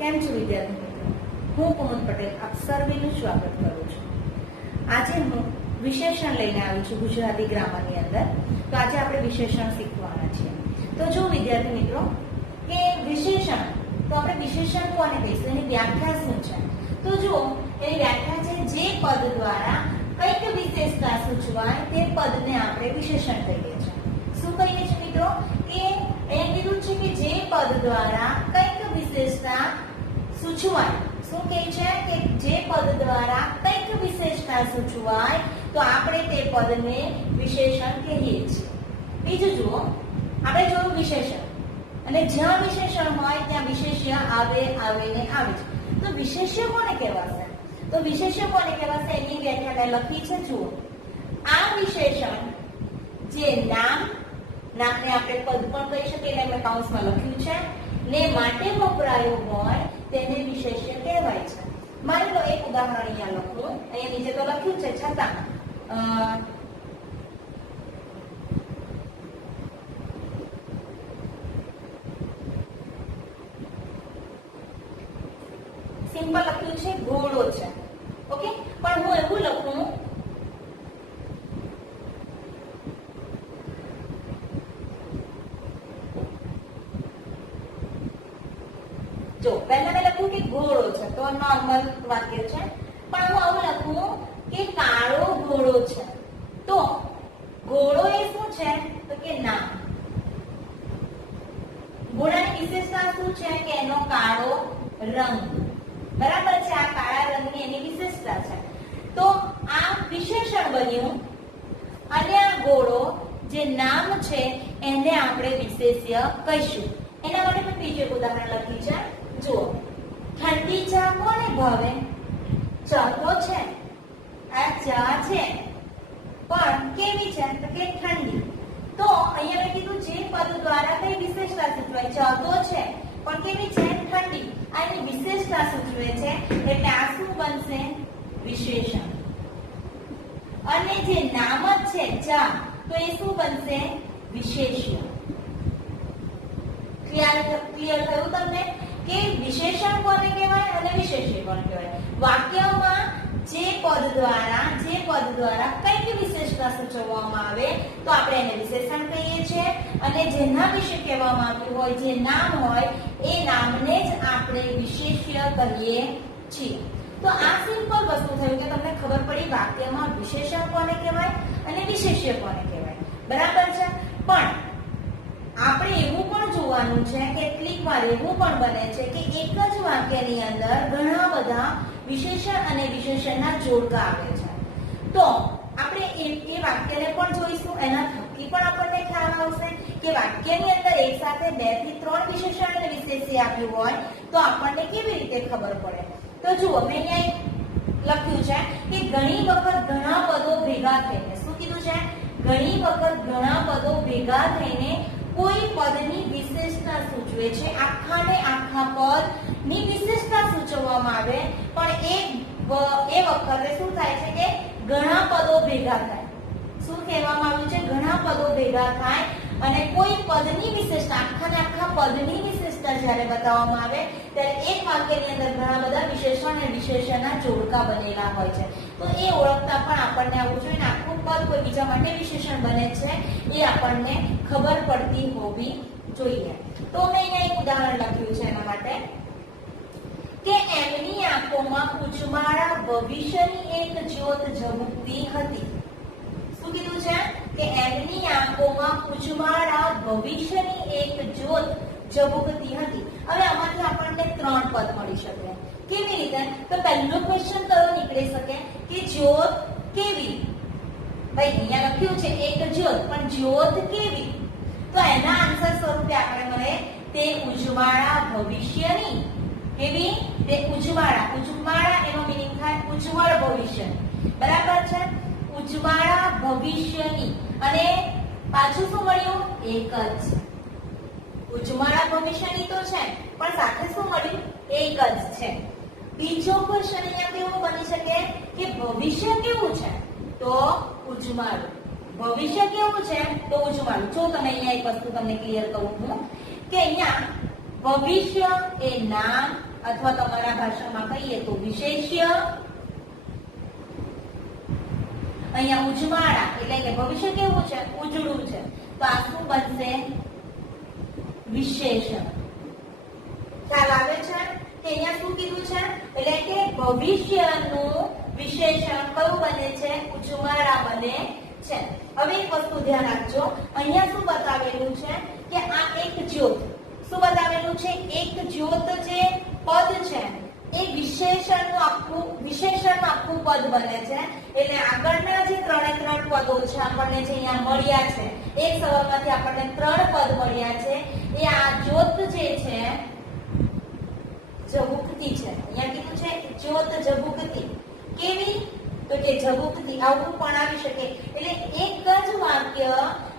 કેમ છો વિદ્યાર્થી મિત્રો? હું કુમુદ પટેલ આપ સર્વેનું સ્વાગત કરું છું. આજે હું વિશેષણ લઈને આવી છું ગુજરાતી ગ્રામરની અંદર. તો આજે આપણે વિશેષણ શીખવાના છીએ. તો જો વિદ્યાર્થી મિત્રો કે વિશેષણ, તો આપણે વિશેષણ કોને કહીશું, એની વ્યાખ્યા શું છે? તો જો એની વ્યાખ્યા છે જે પદ દ્વારા કંઈક વિશેષતા સૂચવાય તે પદને આપણે વિશેષણ કહીએ છીએ. શું કહીએ છીએ મિત્રો? કે અહીંયા કીધું છે કે જે પદ દ્વારા કંઈક વિશેષતા સૂચવાય. શું કહે છે? કે જે પદ દ્વારા કંઈક વિશેષતા સૂચવાય તો આપણે તે પદને વિશેષણ કહીએ છીએ. બીજું જુઓ, આપણે જોયું વિશેષણ, અને જ્યાં વિશેષણ હોય ત્યાં વિશેષ્ય આવે ને આવે છે. તો વિશેષ્ય કોને કહેવાશે? તો વિશેષ્ય કોને કહેવાશે એની વ્યાખ્યા લખી છે. જુઓ, આ વિશેષણ જે નામને આપણે પદ પણ કહી શકીએ, એટલે મેં કૌંસમાં લખ્યું છે, ને માટે વપરાયું હોય તેને વિશેષ્ય કહેવાય છે. માની લો એક ઉદાહરણ અહીંયા લખું, અહીંયા નીચે તો લખ્યું છે છતાં સિમ્પલ લખ્યું છે ઘોડો છે. ઓકે, પણ હું એવું લખું જો પહેલા મેં લખ્યું કે ઘોડો છે તો નોર્મલ વાક્ય છે, પણ હું આવું લખું કે કાળો ઘોડો છે તો ઘોડો એ શું છે? તો કે નામ. ઘોડાની વિશેષતા શું છે? કે એનો કાળો રંગ. બરાબર છે, આ કાળા રંગની એની વિશેષતા છે. તો આ વિશેષણ બન્યું અને આ ઘોડો જે નામ છે એને આપણે વિશેષ્ય કહીશું. એના માટે મેં બીજું એક ઉદાહરણ લખ્યું છે. જુઓ, ઠંડી ચા કોને ભાવે? ચા તો છે, આ ચા છે પણ કેવી છે? તો કે ઠંડી. તો અહીંયા મેં કીધું જે પદ દ્વારા કઈ વિશેષતા સૂચવાય, ચા તો છે પણ કેવી છે? ઠંડી. આ એની વિશેષતા સૂચવે છે, એટલે આ શું બનશે? વિશેષણ. અને જે નામ જ છે ચા, તો એ શું બનશે? વિશેષ્ય. ક્લિયર થયું તમને કે વિશેષણ કોને કહેવાય અને વિશેષ્ય કોને કહેવાય? વાક્યમાં જે પદ દ્વારા કંઈક વિશેષતા સૂચવવામાં આવે તો આપણે એને વિશેષણ કહીએ છીએ, અને જેના વિશે કહેવામાં આવ્યું હોય, જે નામ હોય, એ નામને જ આપણે વિશેષ્ય કહીએ છીએ. તો આ સિમ્પલ વસ્તુ થયું કે તમને ખબર પડી વાક્યમાં વિશેષણ કોને કહેવાય અને વિશેષ્ય કોને કહેવાય. બરાબર છે. પણ આપણે એવું પણ જોવાનું છે, કેટલીક વાર એવું પણ બને છે કે એક જ વાક્યની અંદર ઘણા બધા વિશેષણ અને વિશેષણના જોડકા આવે છે. તો આપણે એ વાક્યને પણ જોઈશું, એના થકી પણ આપણને ખ્યાલ આવશે કે વાક્યની અંદર એક સાથે 2 થી 3 વિશેષણ અને વિશેષ્ય આપ્યું હોય તો આપણને કેવી રીતે ખબર પડે. તો જુઓ, મેં અહીંયા લખ્યું છે કે ઘણી વખત ઘણા પદો ભેગા થઈને, શું કીધું છે? ઘણી વખત ઘણા પદો ભેગા થઈને કોઈ પદની વિશેષતા સૂચવે છે. આખાને આખા પદની વિશેષતા સૂચવવામાં આવે, પણ એ વખતે શું થાય છે કે ઘણા પદો ભેગા થાય. શું કહેવામાં આવ્યું છે? ઘણા પદો ભેગા થાય અને કોઈ પદની વિશેષતા, આખાને આખા પદની વિશેષતા જ્યારે બતાવવામાં આવે ત્યારે એક વાક્યની અંદર ઘણા બધા વિશેષણ અને વિશેષણના જોડકા બનેલા હોય છે. તો એ ઓળખતા પણ આપણને આવવું જોઈએ, આખું પદ કોઈ બીજા માટે વિશેષણ બને છે એ આપણને ખબર પડતી હોવી જોઈએ. તો મેં અહીંયા એક ઉદાહરણ લખ્યું છે એના માટે કે એમની આંખોમાં ઉજમાળા ભવિષ્યની એક જ્યોત ઝબૂકતી હતી. શું કીધું છે? કે એમની આંખોમાં ઉજમાળા ભવિષ્યની એક જ્યોત ઝબૂકતી હતી. હવે આમાંથી આપણને 3 પદ મળી શકે. કેવી રીતે? તો પહેલો ક્વેશ્ચન કયો નીકળી શકે કે જ્યોત કેવી? ભાઈ અહીંયા લખ્યું છે એક જ્યોત, પણ જ્યોત કેવી? તો એના આન્સર સ્વરૂપે આપણે મળે તે ઉજવાળા ભવિષ્યની. કેવી? તે ઉજવાળા એનો મીનિંગ થાય ઉજ્જવળ ભવિષ્ય. બરાબર છે, ઉજવાળા ભવિષ્યની. અને પાછું શું મળ્યું? એક જ. ઉજવાળા ભવિષ્યની તો છે પણ સાથે શું મળ્યું? એક જ છે. બીજો ક્વેશ્ચન અહીંયા કેવો બની શકે કે ભવિષ્ય કેવું છે? તો ઉજવાળું. ભવિષ્ય કેવું છે? તો ઉજવાળું. જો તમે અહીંયા એક વસ્તુ તમને ક્લિયર કરું હું કે અહીંયા ભવિષ્ય એ નામ અથવા તમારા ભાષામાં કહીએ તો વિશેષ્ય. અહીંયા ઉજવાળા એટલે કે ભવિષ્ય કેવું છે? ઉજળું છે. તો આ શું બનશે? વિશેષણ. ખ્યાલ આવે છે કે અહીંયા શું કીધું છે? એટલે કે ભવિષ્યનું વિશેષણ કયું બને છે? ઉજવાળા બને છે. હવે એક વસ્તુ ધ્યાન રાખજો, અહીંયા શું બતાવેલું છે કે આ એક જ્યોત. શું બતાવેલું છે? એક જ્યોત જે પદ છે એ વિશેષણનું આખું પદ બને છે. એટલે આગળના જે ત્રણે ત્રણ પદો છે આપણને જે અહીંયા મળ્યા છે, એક સવાલમાંથી આપણને 3 પદ મળ્યા છે, એ આ જ્યોત જે છે ઝબૂકતી છે. અહીંયા કીધું છે જ્યોત ઝબૂકતી. કેવી? તો કે ઝબૂકતી. આવું પણ આવી શકે. એટલે એક જ વાક્ય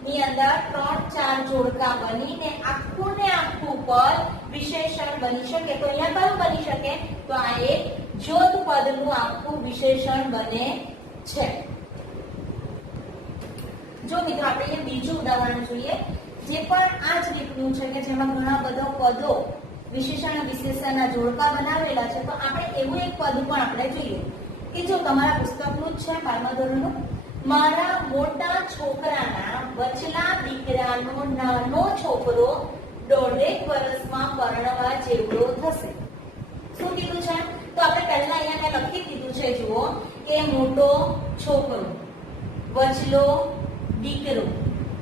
ની અંદર 3-4 જોડકા બનીને આખું ને આખું પદ વિશેષણ બની શકે. તો અહીંયા કયું બની શકે? તો આ એક જ્યોત પદનું આખું વિશેષણ બને છે. જો મિત્રો આપણે અહીંયા બીજું ઉદાહરણ જોઈએ, જે પણ આ જ રીતનું છે કે જેમાં ઘણા બધા પદો વિશેષણ અને વિશેષણના જોડકા બનાવેલા છે. તો આપણે એવું એક પદ પણ આપણે જોઈએ કે જો તમારા પુસ્તકનું જ છે 12મા ધોરણનું. મારા મોટા છોકરાના વચલા દીકરાનો નાનો છોકરો 1.5 વર્ષમાં પરણવા જેવડો થશે. શું કીધું છે? તો આપણે પહેલા અહીંયા લખી દીધું છે, જુઓ કે મોટો છોકરો, વચલો દીકરો.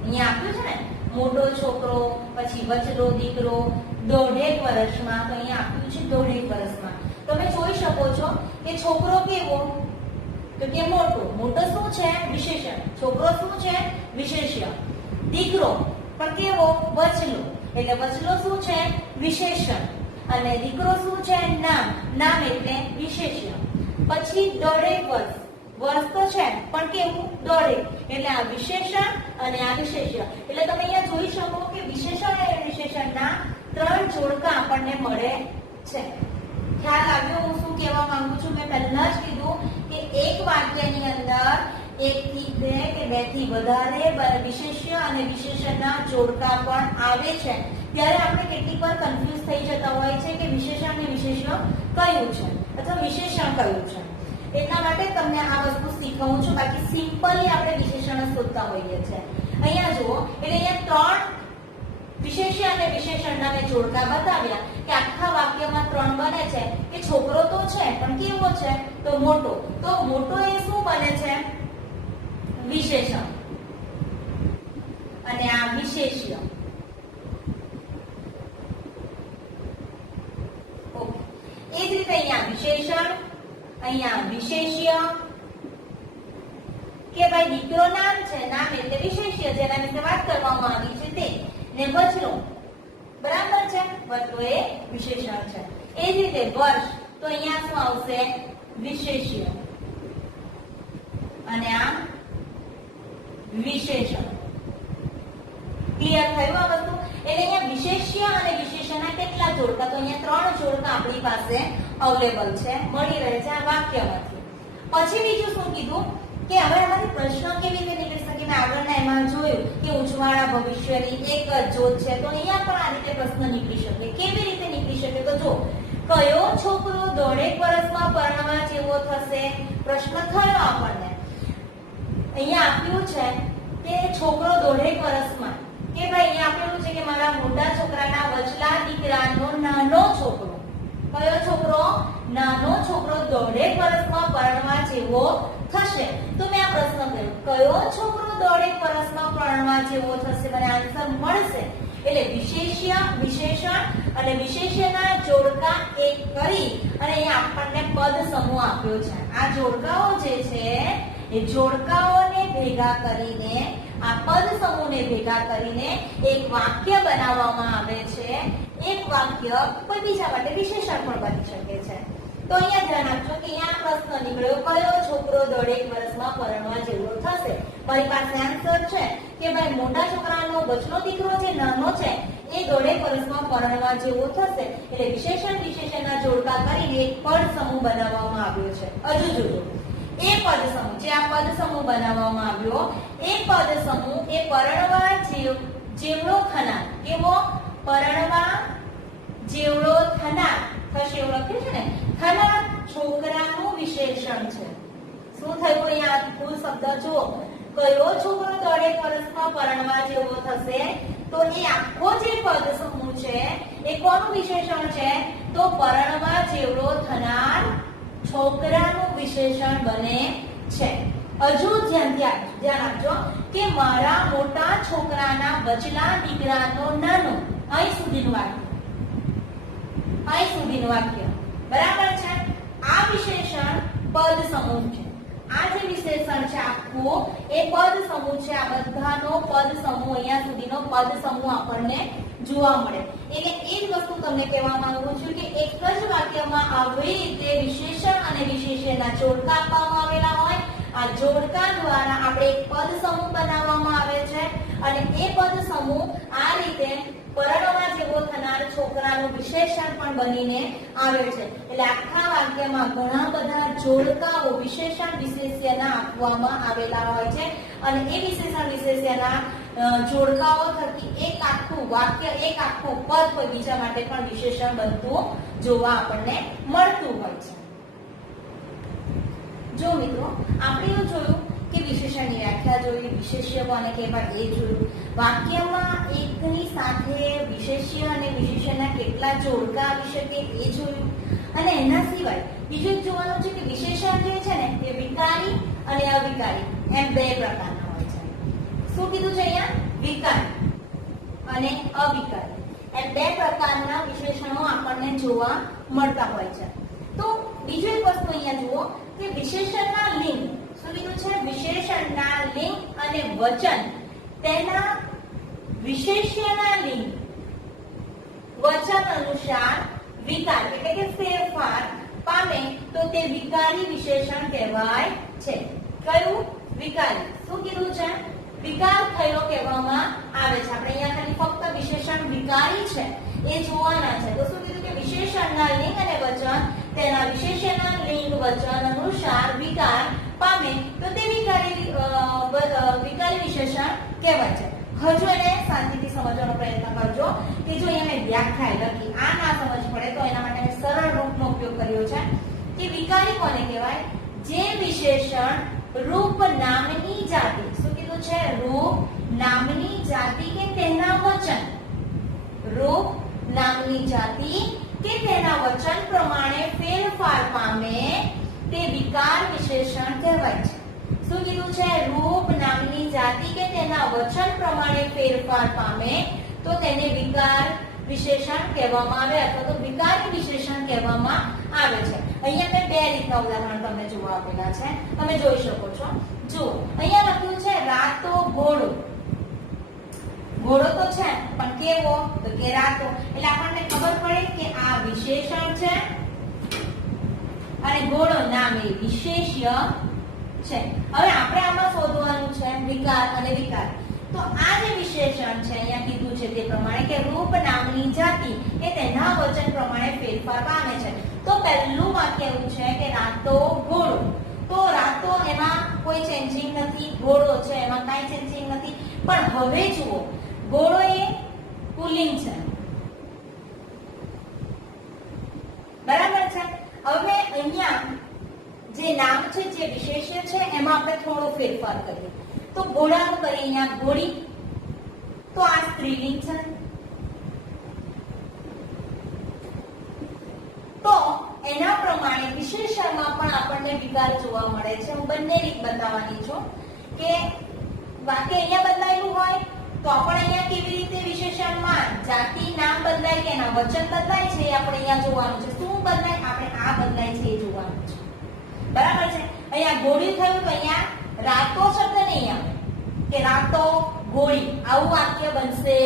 અહીંયા આપ્યું છે ને, મોટો છોકરો, પછી વચલો દીકરો 1.5 વર્ષમાં. તો અહીંયા આપ્યું છે 1.5 વર્ષમાં. તમે જોઈ શકો છો કે છોકરો કેવો? તો કે મોટો શું છે? વિશેષણ. છોકરો શું છે? વિશેષ્ય. દીકરો પણ કેવો? વચલો. એટલે વચલો શું છે? વિશેષણ. અને દીકરો શું છે? નામ એટલે વિશેષ્ય. પછી 1.5 વર્ષ. વર્ષ તો છે પણ કેવું? 1.5. એટલે આ વિશેષણ અને આ વિશેષ્ય. એટલે તમે અહીંયા જોઈ શકો કે વિશેષણ અને વિશેષણના 3 જોડકા આપણને મળે છે. ખ્યાલ આવ્યો હું શું કહેવા માંગુ છું? મેં પહેલા જ કીધું કે એક વાક્યની અંદર 1 થી 2 કે 2 થી વધારે વિશેષ્ય અને વિશેષણના જોડકા પણ આવે છે. ત્યારે આપણે કેટલીક વાર કન્ફ્યુઝ થઈ જતા હોય છે કે વિશેષણ અને વિશેષ્ય કયું છે અથવા વિશેષણ કયું છે. એટલા માટે તમને આ વસ્તુ શીખવું છું. બાકી સિમ્પલી આપણે વિશેષણ શોધતા હોઈએ છીએ. અહીંયા જુઓ, એટલે અહીંયા 3 વિશેષ્ય અને વિશેષણના મેં જોડકા બતાવ્યા કે આખા વાક્યમાં 3 બને છે કે છોકરો તો છે પણ કેવો છે? તો મોટો. તો મોટો એ શું બને છે? વિશેષણ. અને આ વિશેષ્ય. ઓકે. એ જ રીતે અહીંયા વિશેષણ, અહીંયા વિશેષ્ય. કે ભાઈ દીકરો નામ છે, નામ એટલે વિશેષ્ય જેના વિશે વાત કરવામાં આવી છે તે. ને વચલો બરાબર છે, વચલો એ વિશેષણ છે. એ જ રીતે વર્ષ, તો અહીંયા શું આવશે? વિશેષ્ય. અને આ વિશેષણ. ક્લિયર થયું આ વસ્તુ? એટલે અહીંયા વિશેષ્ય અને વિશેષણના કેટલા જોડકા? તો અહીંયા 3 જોડકા આપણી પાસે અવેલેબલ છે, મળી રહે છે આ વાક્યમાંથી. પછી બીજું શું કીધું કે હવે આમાંથી પ્રશ્ન કેવી રીતે નીકળી શકે? મેં આગળના એમાં જોયું કે ઉજવાળા ભવિષ્યની એક જ જોત છે. તો અહીંયા પણ આ રીતે પ્રશ્ન નીકળી શકે. કેવી રીતે નીકળી શકે? તો જો, કયો છોકરો 1.5 વર્ષમાં પરણવા જેવો થશે? પ્રશ્ન થયો આપણને. અહીંયા આપ્યું છે કે છોકરો 1.5 વર્ષમાં. કે ભાઈ અહીંયા આપેલું છે કે મારા મોટા છોકરાના વચલા દીકરાનો નાનો છોકરો. કયો છોકરો? નાનો છોકરો 1.5 વર્ષમાં પરણવા જેવો થશે. તો મેં આ પ્રશ્ન કર્યો, કયો છોકરો 1.5 વર્ષમાં પરણવા જેવો થશે? મને આન્સર મળશે. એટલે વિશેષ્ય, વિશેષણ અને વિશેષ્યના જોડકા એક કરી અને અહીંયા આપણને પદ સમૂહ આપ્યો છે. આ જોડકાઓ જે છે એ જોડકાઓને ભેગા કરીને, આ પદ સમૂહને ભેગા કરીને એક વાક્ય બનાવવામાં આવે છે. એક વાક્ય કોઈ બીજા માટે વિશેષણ પણ બની શકે છે. તો અહીંયા ધ્યાન આપજો કે અહીંયા પ્રશ્ન નીકળ્યો, કયો છોકરો 1.5 વર્ષમાં પરણવા જેવો થશે? મારી પાસે આન્સર છે કે ભાઈ મોટા છોકરાનો વચલો દીકરો જે નાનો છે એ 1.5 વર્ષમાં પરણવા જેવો થશે. એટલે વિશેષણ વિશેષણના જોડકા કરીને એક પદ સમૂહ બનાવવામાં આવ્યો છે. હજુ જોજો, એ પદ સમૂહ, જે આ પદ સમૂહ બનાવવામાં આવ્યો, એ પદ સમૂહ એ પરણવા જેવડો થનાર. કેવો? પરણવા જેવડો થનાર, થશે એવું લખ્યું છે ને, થનાર છોકરાનું વિશેષણ છે. શું થયું અહીંયા ફૂલ શબ્દ જુઓ, કયો છોકરો 3 વર્ષમાં પરણવા જેવો થશે? તો એ આખો જે પદ સમૂહ છે એ કોનું વિશેષણ છે? તો પરણવા જેવડો થનાર છોકરાનું વિશેષણ બને છે. હજુ ધ્યાન આપજો કે મારા મોટા છોકરાના બચલા દીકરાનો નાનો, અહીં સુધીનું વાક્ય બરાબર છે. આ વિશેષણ પદ સમૂહ છે. આ જે વિશેષણ છે આખું એ પદ સમૂહ છે. આ બધાનો પદ સમૂહ, અહીંયા સુધીનો પદ સમૂહ આપણને જોવા મળે. એટલે એ જ વસ્તુ તમને કહેવા માંગુ છું કે એક જ વાક્યમાં આવી રીતે વિશેષણ અને વિશેષણના જોડકા આપવામાં આવેલા હોય. આ જોડકા દ્વારા આપણે એક પદ સમૂહ બનાવવામાં આવે છે અને એ પદ સમૂહ આ રીતે પરણવા જેવો થનાર છોકરાનું વિશેષણ પણ બનીને આવે છે. એટલે આખા વાક્યમાં ઘણા બધા જોડકાઓ વિશેષણ વિશેષ્યના આપવામાં આવેલા હોય છે અને એ વિશેષણ વિશેષ્યના જોડકાઓ થકી એક આખું વાક્ય, એક આખું પદ કોઈ બીજા માટે પણ વિશેષણ બનતું જોવા આપણને મળતું હોય છે. જો મિત્રો, આપણે એવું જોયું કે વિશેષણની વ્યાખ્યા જોઈ, વિશેષ્ય કોને કહેવાય એ જોયું, વાક્યમાં એકની સાથે વિશેષ્ય અને વિશેષણના કેટલા જોડકા આવી શકે એ જોયું અને એના સિવાય બીજું એક જોવાનું છે કે વિશેષણ જે છે ને એ વિકારી અને અવિકારી એમ 2 પ્રકારના હોય છે. શું કીધું છે અહીંયા? વિકારી અને અવિકારી એમ 2 પ્રકારના વિશેષણો આપણને જોવા મળતા હોય છે. તો બીજું એક વસ્તુ અહીંયા જુઓ કે વિશેષણના લિંગ, શું કીધું છે? વિશેષણના લિંગ અને વચન તેના વિશેષ્યના લિંગ વચન અનુસાર વિકાર એટલે કે ફેરફાર પામે તો તે વિકારી વિશેષણ કહેવાય છે. કયું? વિકારી. શું કીધું છે? વિકાર થયેલો કહેવામાં આવે છે. આપણે અહીંયા ખાલી ફક્ત વિશેષણ વિકારી છે એ જોવાના છે. તો શું કીધું કે વિશેષણના લિંગ અને વચન તેના વિશેષ્યના લિંગ વચન અનુસાર વિકાર પામે તો તે વિકારી વિશેષણ કહેવાય છે. હજુ એને શાંતિથી સમજવાનો પ્રયત્ન કરજો કે જો એને વ્યાખ્યા લખી આ ના સમજ પડે તો એના માટે મેં સરળ રૂપનો ઉપયોગ કર્યો છે કે વિકારી કોને કહેવાય? જે વિશેષણ રૂપ નામની જાતિ, શું કીધું છે? રૂપ નામની જાતિ કે તેના વચન, રૂપ નામની જાતિ કે તેના વચન પ્રમાણે ફેરફાર પામે તે વિકાર વિશેષણ કહેવાય છે. શું કીધું છે? રૂપ નામની જાતિ કે તેના વચન પ્રમાણે ફેરફાર પામે તો તેને વિકાર વિશેષણ કહેવામાં આવે અથવા તો વિકારી વિશેષણ કહેવામાં આવે છે. અહીંયા મેં 2 રીતના ઉદાહરણ તમને જોવા આપેલા છે, તમે જોઈ શકો છો. જુઓ, અહીંયા લખ્યું છે રાતો ઘોડો. ઘોડો તો છે પણ કેવો? તો કે રાતો. એટલે આપણને ખબર પડે કે આ વિશેષણ છે અને ઘોડો નામ એ વિશેષ્ય છે. હવે આપણે આમાં શોધવાનું છે વિકાર અને વિકાર. તો આ જે વિશેષણ છે અહીંયા કીધું છે તે પ્રમાણે કે રૂપ નામની જાતિ એ તેના વચન પ્રમાણે ફેરફાર પામે છે. તો પહેલું વાક્ય એવું છે કે રાતો ઘોડો. તો રાતો એમાં કોઈ ચેન્જિંગ નથી, ઘોડો છે એમાં કાંઈ ચેન્જિંગ નથી. પણ હવે જુઓ, ઘોડો એ પુલ્લિંગ છે, બરાબર છે. હવે અહીંયા જે નામ છે, જે વિશેષ્ય છે એમાં આપણે થોડો ફેરફાર કરીએ. તો ઘોડાનું કરીએ અહીંયા ઘોડી. તો આ સ્ત્રીલિંગ છે. તો એના પ્રમાણે વિશેષણમાં પણ આપણને વિકાર જોવા મળે છે. હું બંને રીત બતાવવાની છું કે વાક્ય અહીંયા બદલાયેલું હોય તો આપણે અહીંયા કેવી રીતે વિશેષણમાં જાતિ નામ બદલાય કે એના વચન બદલાય છે એ આપણે અહીંયા જોવાનું છે. શું બદલાય? આપણે આ બદલાય છે એ જોવાનું છે, બરાબર છે. અહીંયા ઘોડી થયું તો અહીંયા રાતો શબ્દ નહીં આવે કે રાતો ઘોડી, આવું વાક્ય બનશે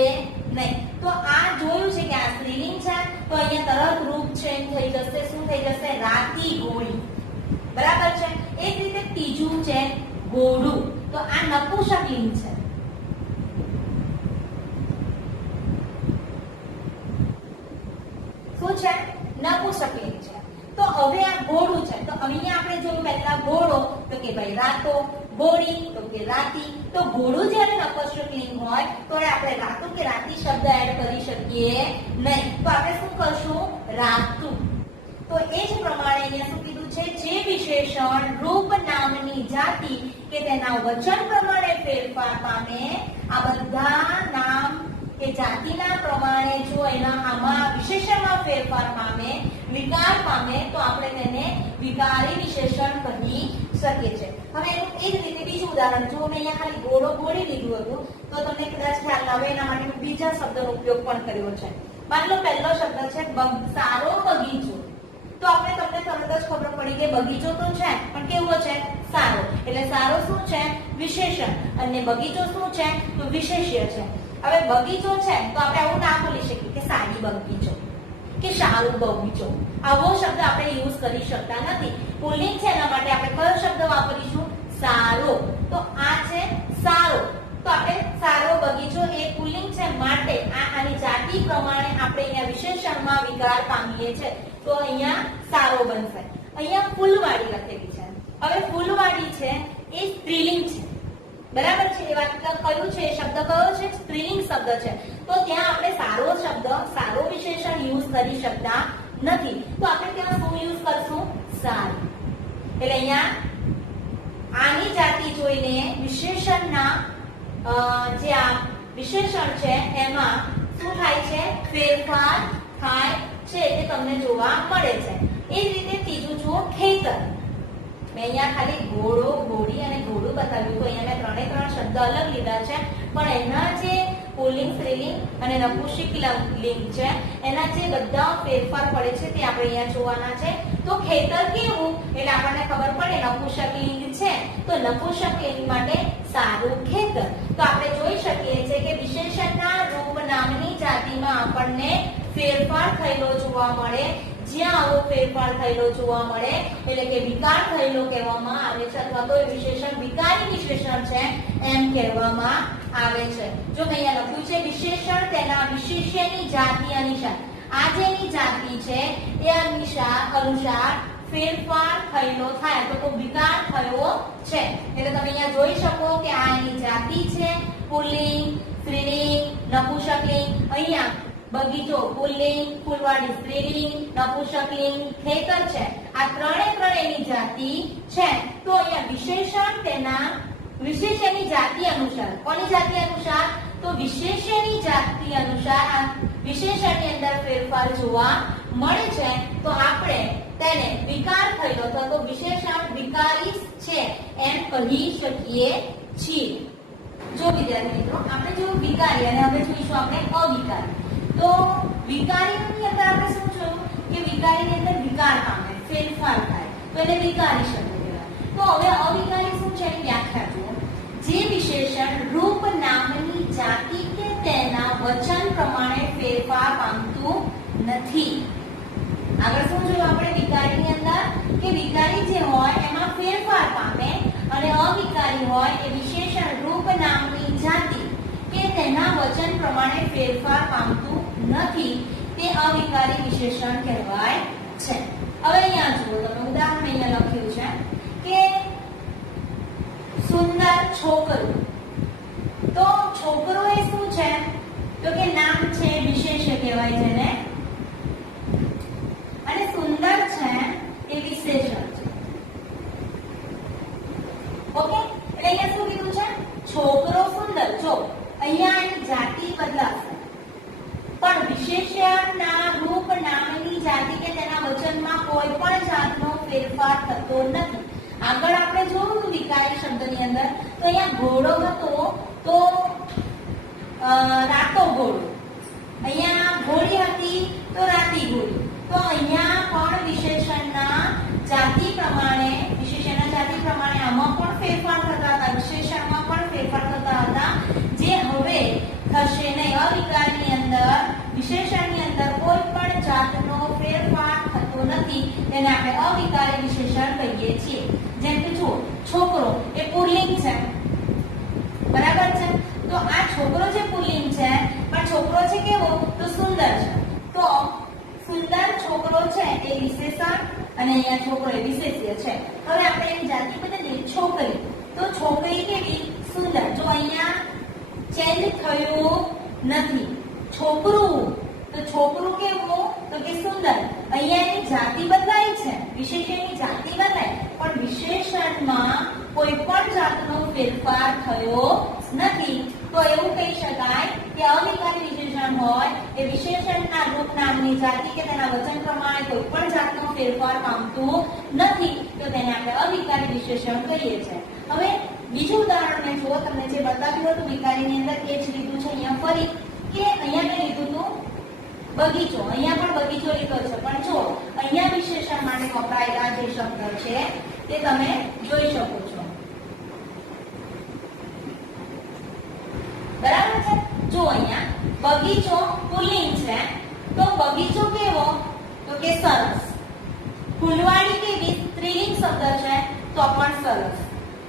નહીં. તો આ જોયું છે કે આ સ્ત્રીલિંગ છે તો અહીંયા તરત રૂપ ચેન્જ થઈ જશે. શું થઈ જશે? રાતી ઘોડી, બરાબર છે. એ જ રીતે ત્રીજું છે ઘોડું. તો આ નપુંસકલિંગ છે. શું છે? નપુંસકલિંગ છે. તો હવે આ ઘોડું છે. તો અહીંયા આપણે જોયું પહેલા ઘોડો તો કે ભાઈ રાતો, ઘોડી તો કે રાતી. તો ઘોડું જ્યારે નપુંસકલિંગ હોય તો આપણે રાતું કે રાતી શબ્દ એડ કરી શકીએ નહીં. તો આપણે શું કરશું? રાતું. તો એ જ પ્રમાણે અહીંયા શું કીધું છે? જે વિશેષણ રૂપ નામની જાતિ કે તેના વચન પ્રમાણે ફેરફાર પામે, આ બધા નામ કે જાતિના પ્રમાણે જો એના આમાં વિશેષણમાં ફેરફાર પામે, વિકાર પામે, તો આપણે તેને વિકારી વિશેષણ કહી શકીએ છીએ. હવે એનું એ જ રીતે બીજું ઉદાહરણ જો મેં અહીંયા ખાલી ઘોડો ઘોડી લીધું હતું તો તમને કદાચ ખ્યાલ આવે એના માટે મેં બીજા શબ્દનો ઉપયોગ પણ કર્યો છે. માની લો પહેલો શબ્દ છે સારો બગીચો. તો આપણે તમને તરત જ ખબર પડી કે બગીચો તો છે પણ કેવો છે? સારો. એટલે સારો શું છે? વિશેષણ. અને બગીચો શું છે? તો વિશેષ્ય છે. હવે બગીચો છે તો આપણે આવું ના બોલી શકીએ કે સારી બગીચો કે સારું બગીચો. આવો શબ્દ આપણે યુઝ કરી શકતા નથી. પુલ્લિંગ છે એના માટે આપણે કયો શબ્દ વાપરીશું? સારો. તો આ છે સારો. તો આપણે સારો બગીચો એ પુલ્લિંગ છે માટે આની જાતિ પ્રમાણે આપણે અહીંયા વિશેષણમાં વિકાર પામીએ છે. તો અહીંયા સારો બનશે. અહીંયા ફૂલવાડી લખેલી છે. હવે ફૂલવાડી છે એ સ્ત્રીલિંગ છે. બરાબર છે? એ વાત કયું છે? શબ્દ કયો છે? સ્ત્રીલિંગ શબ્દ છે. તો ત્યાં આપણે સારો શબ્દ, સારો વિશેષણ યુઝ કરી શકતા નથી. તો આપણે ત્યાં શું યુઝ કરશું? સારું. એટલે અહીંયા આની જાતિ જોઈને વિશેષણના જે આ વિશેષણ છે એમાં શું થાય છે? ફેરફાર થાય છે. તે તમને જોવા મળે છે. એ જ રીતે ત્રીજું જુઓ, ખેતર. મેં અહીંયા ખાલી ઘોડો, ઘોડી અને ઘોડું બતાવ્યું. તો અહીંયા મેં ત્રણે ત્રણ શબ્દ અલગ લીધા છે પણ એના જે પુલ્લિંગ, સ્ત્રીલિંગ અને નપુંસકલિંગ છે એના જે બધા ફેરફાર પડે છે તે આપણે અહીંયા જોવાના છે. તો ખેતર કેવું? એટલે આપણને ખબર પડે નપુંસકલિંગ છે તો નપુંસકલિંગ માટે સારું ખેતર. તો આપણે જોઈ શકીએ છીએ કે વિશેષણના રૂપ નામની જાતિમાં આપણને ફેરફાર થયેલો જોવા મળે. જ્યાં આવો ફેરફાર થયેલો જોવા મળે એટલે કે વિકાર થયેલો કહેવામાં આવે છે અથવા તો વિશેષણ વિકારી વિશેષણ છે એમ કહેવામાં આવે છે. જો મેં અહીંયા લખ્યું છે વિશેષણ તેના વિશેષ્યની જાતિ અનુસાર. આ જેની જાતિ છે એ અનુસાર ફેરફાર થયેલો થાય તો વિકાર થયો છે. એટલે તમે અહીંયા જોઈ શકો કે આ એની જાતિ છે પુલ્લિંગ, સ્ત્રીલિંગ, નપુંસકલિંગ. અહીંયા બગીચો પુલ્લિંગ, ફૂલવાડી સ્ત્રીલિંગ, નપુંસકલિંગ, ખેતર છે. આ ત્રણે ત્રણ એની જાતિ છે. તો અહીંયા વિશેષણ તેના વિશેષ્યની જાતિ અનુસાર. કોની જાતિ અનુસાર? તો વિશેષ્યની જાતિ અનુસાર આ વિશેષણની અંદર ફેરફાર જોવા મળે છે. તો આપણે તેને વિકાર થયેલો અથવા તો વિશેષણ વિકારી છે એમ કહી શકીએ છીએ. જો વિદ્યાર્થી મિત્રો આપણે જો વિકારી અને હવે જોઈશું આપણે અવિકારી. તો વિકારીની અંદર આપણે શું જોયું કે વિકારીની અંદર વિકાર પામે, ફેરફાર થાય તો એને વિકારી શબ્દ કહેવાય. તો હવે અવિકારી શું છે એની વ્યાખ્યા જુઓ. જે વિશેષણ રૂપ નામની જાતિ કે તેના વચન પ્રમાણે ફેરફાર પામતું નથી. આગળ શું જોયું આપણે વિકારીની અંદર કે વિકારી જે હોય એમાં ફેરફાર પામે અને અવિકારી હોય એ વિશેષણ રૂપ નામની જાતિ કે તેના વચન પ્રમાણે ફેરફાર પામતું નથી. તે અવિકારી વિશેષણ કહેવાય છે. હવે અહીંયા જુઓ તમે ઉદાહરણ અહીંયા લખ્યું છે કે સુંદર છોકરો. તો છોકરો એ શું છે? તો કે નામ છે, વિશેષ્ય કહેવાય છે ને, અને સુંદર છે એ વિશેષણ છે. ઓકે, એટલે અહીંયા શું કીધું છે? છોકરો સુંદર. જો અહીંયા એની જાતિ બદલાશે પણ વિશેષણના રૂપ નામની જાતિ કે તેના વચનમાં કોઈ પણ જાતનો ફેરફાર થતો નથી. આગળ આપણે જોયું વિકારી શબ્દની અંદર તો અહીંયા ઘોડો હતો તો રાતો ઘોડો, અહીંયા ઘોડી હતી તો રાતી ઘોડી. તો અહીંયા પણ વિશેષણના જાતિ પ્રમાણે આમાં પણ ફેરફાર થતા હતા, વિશેષણમાં પણ ફેરફાર થતા હતા, જે હવે થશે નહીં. અવિકારની અંદર વિશેષણની અંદર કોઈ પણ જાતનો ફેરફાર થતો નથી. તેને આપણે અવિકારી વિશેષણ કહીએ છીએ. જેમ કે જુઓ છોકરો એ પુલ્લિંગ છે, બરાબર છે? તો આ છોકરો જે પુલ્લિંગ છે પણ છોકરો છે કેવો? તો સુંદર છે. તો સુંદર છોકરો છે એ વિશેષણ અને અહીંયા છોકરો એ વિશેષ્ય છે. હવે આપણે એની જાતિ બદલીએ છોકરી. તો છોકરી કેવી? સુંદર. જો અહીંયા ચેન્જ થયું નથી. છોકરું, તો છોકરું કેવું? તો કે સુંદર. અહીંયા એની જાતિ બદલાઈ છે, વિશેષણની જાતિ બદલાઈ, પણ વિશેષણમાં કોઈ પણ જાતનો ફેરફાર થયો નથી. તો એવું કહી શકાય કે અવિકારી વિશેષણ હોય એ વિશેષણના રૂપ, નામની જાતિ કે તેના વચન પ્રમાણે કોઈ પણ જાતનો ફેરફાર પામતું નથી, તો તેને આપણે અવિકારી વિશેષણ કહીએ છીએ. હવે બીજું ઉદાહરણ મેં જુઓ, તમને જે બતાવ્યું હતું વિકારીની અંદર એ જ લીધું છે અહીંયા ફરી, કે અહીંયા મેં લીધું હતું બગીચો. અહીંયા પણ બગીચો લીધો છે, પણ જો અહીંયા વિશેષણ માટે વપરાયેલા જે શબ્દ છે તે તમે જોઈ શકો છો. બરાબર છે? જો અહીંયા બગીચો પુલ્લિંગ છે, તો બગીચો કેવો? તો કે સરસ. ફૂલવાડી કેવી? સ્ત્રીલિંગ શબ્દ છે, તો પણ સરસ.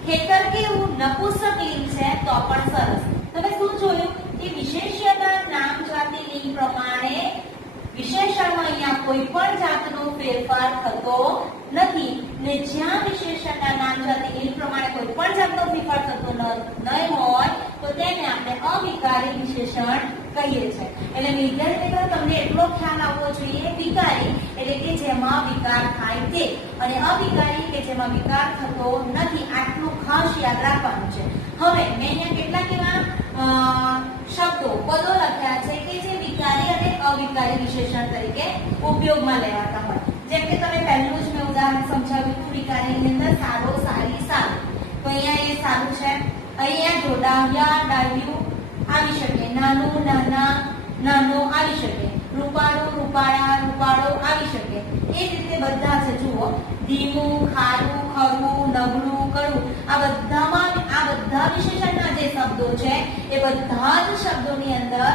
ખેતર કેવું? નપુંસકલિંગ છે, તો પણ સરસ. તમે શું જોયું કે વિશેષ્યના નામ જાતિ લિંગ પ્રમાણે વિશેષણમાં અહીંયા કોઈ પણ જાતનો ફેરફાર થતો નથી, ને જ્યાં વિશેષણના નામ જાતિ લિંગ પ્રમાણે કોઈ પણ જાતનો ફેરફાર થતો નહીં હોય તો તેને આપણે અવિકારી વિશેષણ કહીએ છીએ. એટલે વિદ્યાર્થી મિત્રો તમને એટલો ખ્યાલ આવવો જોઈએ, વિકારી એટલે કે જેમાં વિકાર થાય તે, અને અવિકારી કે જેમાં વિકાર થતો નથી. આટલું ખાસ યાદ રાખવાનું છે. હવે મેં અહીંયા કેટલાક એવા શબ્દો, પદો લખ્યા છે કે જે વિકારી અને અવિકારી વિશેષણ તરીકે ઉપયોગમાં લેવાતા હોય. જેમ કે તમે પહેલું જ મેં ઉદાહરણ સમજાવ્યું હતું વિકારીની અંદર સારો, સારી, સારું. તો અહીંયા એ સારું છે. અહીંયા જો ડાહ્યા, ડાહ્યું આવી શકે, નાનું, નાના, નાનો આવી શકે, રૂપાળું, રૂપાળા, રૂપાળો આવી શકે. એ રીતે બધા છે. જુઓ, ધીમું, ખારું, ખરું, નબળું, કડવું, આ બધા વિશેષણના જે શબ્દો છે એ બધા જ શબ્દોની અંદર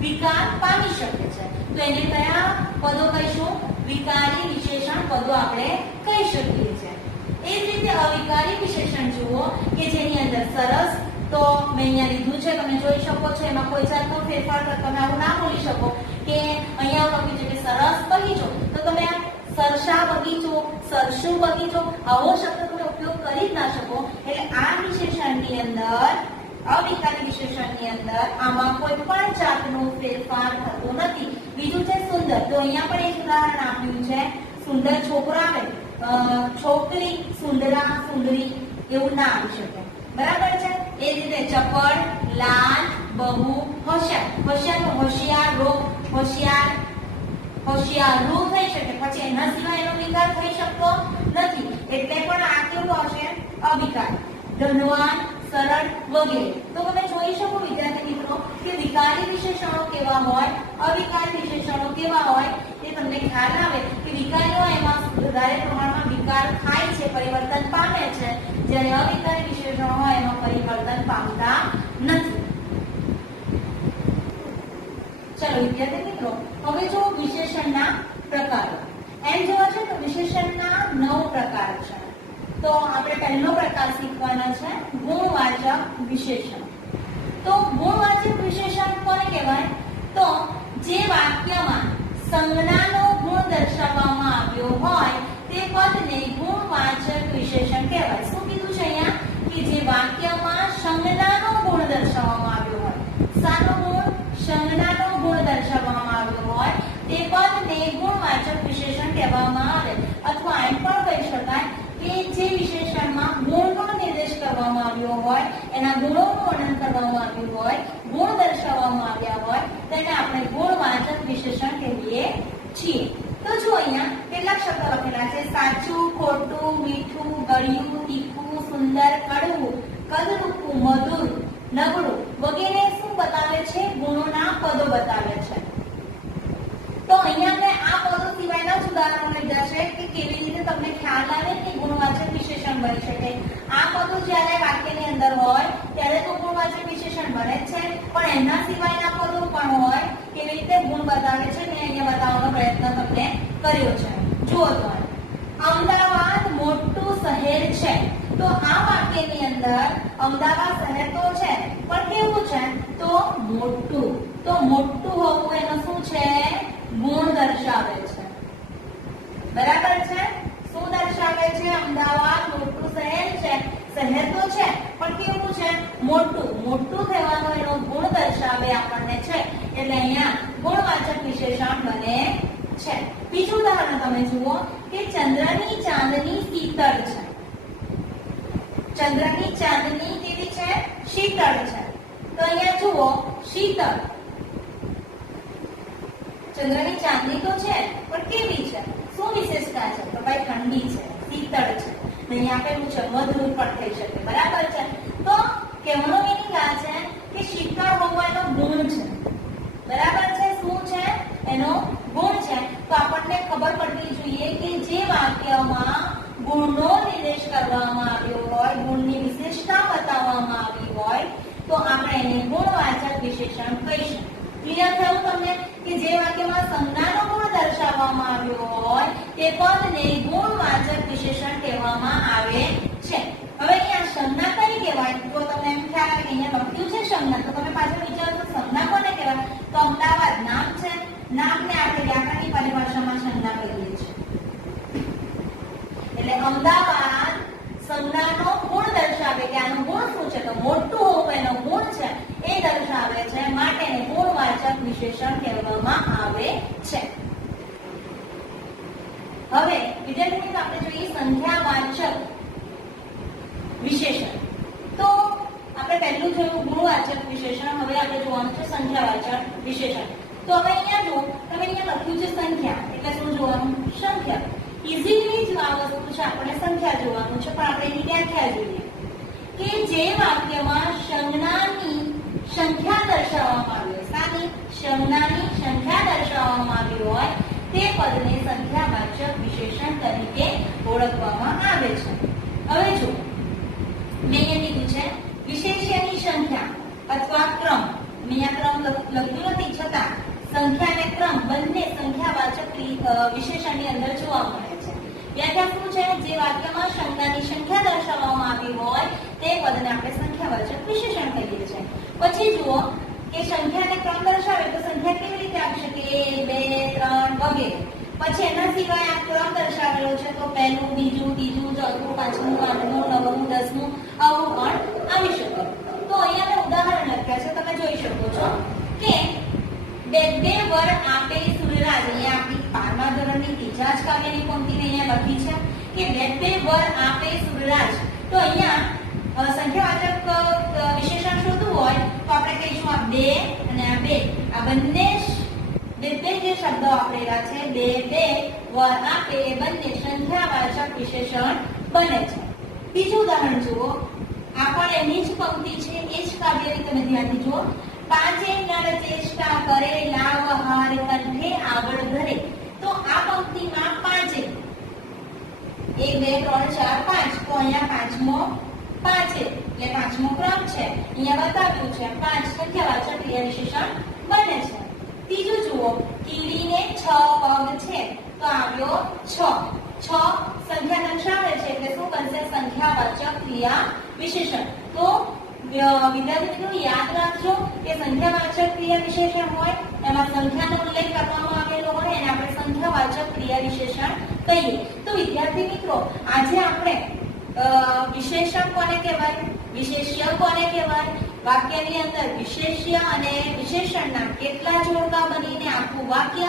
વિકાર પામી શકે છે. તો એને કયા પદો કહીશું? વિકારી વિશેષણ પદો આપણે કહી શકીએ છીએ. એ જ રીતે અવિકારી વિશેષણ જુઓ કે જેની અંદર સરસ, તો મેં અહીંયા લીધું છે, તમે જોઈ શકો છો. એમાં કોઈ જાતનો ફેરફાર તમે આવું ના બોલી શકો કે અહીંયા લખ્યું છે કે સરસ બગીચો, તો તમે આ સરસા બગીચો, સરસું બગીચો આવો શબ્દ તમે ઉપયોગ કરી જ ના શકો. એટલે આ વિશેષણની અંદર, અવિકારી વિશેષણની અંદર આમાં કોઈ પણ જાતનો ફેરફાર થતો નથી. બીજું છે સુંદર. તો અહીંયા પણ એક ઉદાહરણ આપ્યું છે. સુંદર છોકરો આવે, છોકરી, સુંદરા, સુંદરી એવું ના આવી શકે. બરાબર છે? એ રીતે ચપળ, લાલ, બહુ, હોશિયાર. હોશિયાર હોશિયારો, હોશિયાર, હોશિયારું થઈ શકે, પછી એના સિવાય એનો વિકાર થઈ શકતો નથી. એટલે પણ આ કેવું હશે? અવિકારી. ધનવાન, સરળ વગેરે. તો તમે જોઈ શકો વિદ્યાર્થી મિત્રો કે વિકારી વિશેષણો કેવા હોય, અવિકારી વિશેષણો કેવા હોય, એ તમને ખ્યાલ આવે કે વિકારીઓ એમાં વધારે પ્રમાણમાં વિકાર થાય છે, પરિવર્તન પામે છે, જ્યારે અવિકારી વિશેષણો હોય એમાં પરિવર્તન પામતા નથી. ચલો વિદ્યાર્થી મિત્રો, હવે જો વિશેષણના પ્રકારો એમ જોવા છે તો વિશેષણના 9 પ્રકાર છે. તો આપણે પહેલો પ્રકાર શીખવાના છે ગુણવાચક વિશેષણ. તો ગુણવાચક વિશેષણ કોને કહેવાય? તો જે વાક્યમાં સંજ્ઞાનો ગુણ દર્શાવવામાં આવ્યો હોય તે પદને ગુણવાચક વિશેષણ કહેવાય. શું કીધું છે અહીંયા? કે જે વાક્યમાં સંજ્ઞાનો ગુણ દર્શાવવામાં આવ્યો હોય, શાનો ગુણ? સંજ્ઞાનો ગુણ દર્શાવવામાં આવ્યો હોય તે પદને ગુણવાચક વિશેષણ કહેવામાં આવે. અથવા એમ પણ કહી શકાય કે જે વિશેષણમાં ગુણનો નિર્દેશ કરવામાં આવ્યો હોય, એના ગુણોનું વર્ણન કરવામાં આવ્યું હોય, ગુણ દર્શાવવામાં આવ્યા હોય, તેને આપણે ગુણવાચક વિશેષણ કહીએ છીએ. તો જો અહીંયા કેટલાક શબ્દો લખેલા છે: સાચું, ખોટું, મીઠું, ગળ્યું, તીખું, સુંદર, કડવું, કદરૂપું, મધુર, નબળું વગેરે શું બતાવે છે? ગુણોના પદો બતાવે છે. તો અહીંયા મેં આ પદો સિવાયના જ ઉદાહરણો લીધા છે કે કેવી રીતે તમને ખ્યાલ આવે કે ગુણવાચક વિશેષણ બની શકે. આ પદો જ્યારે વાક્યની અંદર હોય ત્યારે તો ગુણવાચક વિશેષણ બને જ છે, પણ એના સિવાયના પદો પણ હોય, કેવી રીતે ગુણ બતાવે છે મેં અહીંયા બતાવવાનો પ્રયત્ન તમને કર્યો છે. જુઓ તો, અમદાવાદ મોટું શહેર છે. તો આ વાક્યની અંદર અમદાવાદ શહેર તો છે, પણ કેવું છે? તો મોટું. તો મોટું હોવું એનો શું છે? ગુણ દર્શાવે છે. બરાબર છે? શું દર્શાવે છે? અમદાવાદ મોટું શહેર છે. શહેર તો છે, પણ કેવું છે? મોટું મોટું થવાનો એનો ગુણ દર્શાવે આપણને છે, એટલે અહીંયા ગુણવાચક વિશેષણ બને છે. બીજું ઉદાહરણ તમે જુઓ કે ચંદ્રની ચાંદની શીતળ છે. ચંદ્રની ચાંદની કેવી છે? શીતળ છે. તો અહીંયા જુઓ શીતળ, ચંદ્રની ચાંદની તો છે પણ કેવી છે? શું વિશેષતા છે? તો ભાઈ ઠંડી છે, શીતળ છે. અહીં આપેલું છે મધુર પણ થઈ શકે, બરાબર છે. તો કહેવાનો મિનિંગ આ છે કે શીતળ હોવાનો ગુણ છે, બરાબર છે. શું છે? એનો ગુણ છે. તો આપણને ખબર પડવી જોઈએ કે જે વાક્યમાં ગુણનો નિર્દેશ કરવામાં આવ્યો હોય, ગુણની વિશેષતા બતાવવામાં આવી હોય, તો આપણે એને ગુણવાચક વિશેષણ કહીશું. ક્લિયર થયું તમને કે જે વાક્યમાં સંજ્ઞાનો ગુણ દર્શાવવામાં આવ્યો હોય તે પદને ગુણવાચક વિશેષણ કહેવામાં આવે છે. હવે અહીંયા સંજ્ઞા કઈ કહેવાય? તો તમને એમ ખ્યાલ આવે કે અહીંયા લખ્યું છે સંજ્ઞા, તો તમે પાછળ વિચારો તો સંજ્ઞા કોને કહેવાય? તો અમદાવાદ નામ છે, નામને આપણે વ્યાકરણની પરિભાષામાં સંજ્ઞા કહીએ છીએ. એટલે અમદાવાદ સંજ્ઞાનો ગુણ દર્શાવે કે આનો ગુણ શું છે? તો મોટું હોવું એનો ગુણ છે એ દર્શાવે છે, માટે એને ગુણવાચક વિશેષણ કહેવામાં આવે છે. હવે વિદ્યાર્થી મિત્રો આપણે જોઈએ સંખ્યાવાચક વિશેષણ. તો આપણે પહેલું જોયું ગુણવાચક વિશેષણ, હવે આપણે જોવાનું છે સંખ્યાવાચક વિશેષણ. તો હવે અહીંયા જો તમે અહીંયા લખ્યું છે સંખ્યા, એટલે શું જોવાનું? સંખ્યા. ઇઝીલી જ આ વસ્તુ છે, આપણે સંખ્યા જોવાનું છે, પણ આપણે એની વ્યાખ્યા જોઈએ કે જે વાક્યમાં સંજ્ઞાની સંખ્યા દર્શાવવામાં આવી હોય, સાની સંજ્ઞાની સંખ્યા દર્શાવવામાં આવી હોય તે પદને સંખ્યાવાચક વિશેષણ તરીકે ઓળખવામાં આવે છે. હવે જો મેં કીધું છે વિશેષ્યની સંખ્યા અથવા ક્રમ, અહીંયા ક્રમ લખ્યું નથી છતાં સંખ્યા અને ક્રમ બંને સંખ્યાવાચક વિશેષણની અંદર જોવા મળે છે. વ્યાખ્યા શું છે? જે વાક્યમાં સંજ્ઞાની સંખ્યા દર્શાવવામાં આવી હોય તે પદને આપણે સંખ્યાવાચક વિશેષણ કહીએ છીએ. પછી જુઓ કે સંખ્યા અને ક્રમ દર્શાવે તો સંખ્યા કેવી રીતે આપી શકીએ? 1, 2, 3 વગેરે. પછી એના સિવાય આ ક્રમ દર્શાવેલો છે તો પહેલું, બીજું, ત્રીજું, ચોથું, પાંચમું, આઠમું, નવમું, 10મું આવું પણ આવી શકે. તો અહીંયા મેં ઉદાહરણ લખ્યા છે, તમે જોઈ શકો છો કે બે વર આપે સૂર્યરાજ. અહીંયા આપણી 12મા ધોરણની ત્રીજા જ કાવ્યની પંક્તિને અહીંયા લખી છે કે બે વર આપે સૂર્યરાજ. તો અહીંયા સંખ્યાવાચક વિશેષણ શોધવું હોય તો આપણે કહીશું આ 2 અને આ 2, આ બંને બે જે શબ્દો આપેલા છે, બે વર આપે, એ બંને સંખ્યાવાચક વિશેષણ બને છે. બીજું ઉદાહરણ જુઓ, આ પણ એની જ પંક્તિ છે, એ જ કાવ્યની તમે ધ્યાનથી જુઓ. 5 નર ચેષ્ટા કરે લાવ હાર કંઠે આગળ ધરે. તો આ પંક્તિમાં 5 1, 2, 3, 4, 5, તો અહીંયા પાંચમો 5 એટલે પાંચમો ક્રમ છે, અહીંયા બતાવ્યું છે 5 સંખ્યાવાચક ક્રિયા વિશેષણ બને છે. ત્રીજું જુઓ, કીડીને 6 પગ છે, તો આવ્યો 6 સંખ્યા દર્શાવે છે એટલે શું બનશે? સંખ્યાવાચક ક્રિયા વિશેષણ. તો વિદ્યાર્થી મિત્રો યાદ રાખજો કે સંખ્યાવાચક ક્રિયા વિશેષણ હોય એમાં સંખ્યાનો ઉલ્લેખ કરવામાં આવેલો હોય એને આપણે સંખ્યાવાચક ક્રિયા વિશેષણ કહીએ. તો વિદ્યાર્થી મિત્રો આજે આપણે વિશેષણ કોને કહેવાય, વિશેષ્ય કોને કહેવાય, વાક્યની અંદર વિશેષ્ય અને વિશેષણના કેટલા જોડકા બનીને આખું વાક્ય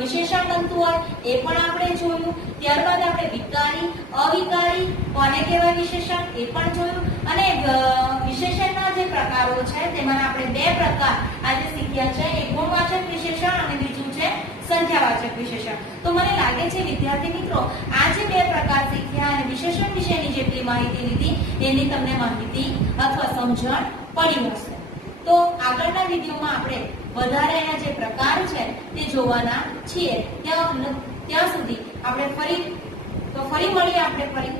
વિશેષણ બનતું હોય એ પણ આપણે જોયું. ત્યારબાદ આપણે વિકારી, અવિકારી કોને કહેવાય વિશેષણ એ પણ જોયું. અને વિશેષણના જે પ્રકારો છે તેમાં આપણે 2 પ્રકાર આજે શીખ્યા છે, એક ગુણવાચક વિશેષણ અને બીજું છે સંખ્યાવાચક વિશેષણ. તો મને લાગે છે વિદ્યાર્થી મિત્રો આ જે 2 પ્રકાર શીખ્યા અને વિશેષણ વિશેની જેટલી માહિતી લીધી એની તમને માહિતી અથવા સમજણ પડી હશે. તો આગળના વિડીયોમાં આપણે વધારે એના જે પ્રકાર છે તે જોવાના છીએ. ત્યાં સુધી આપણે ફરી મળીએ આપણે ફરી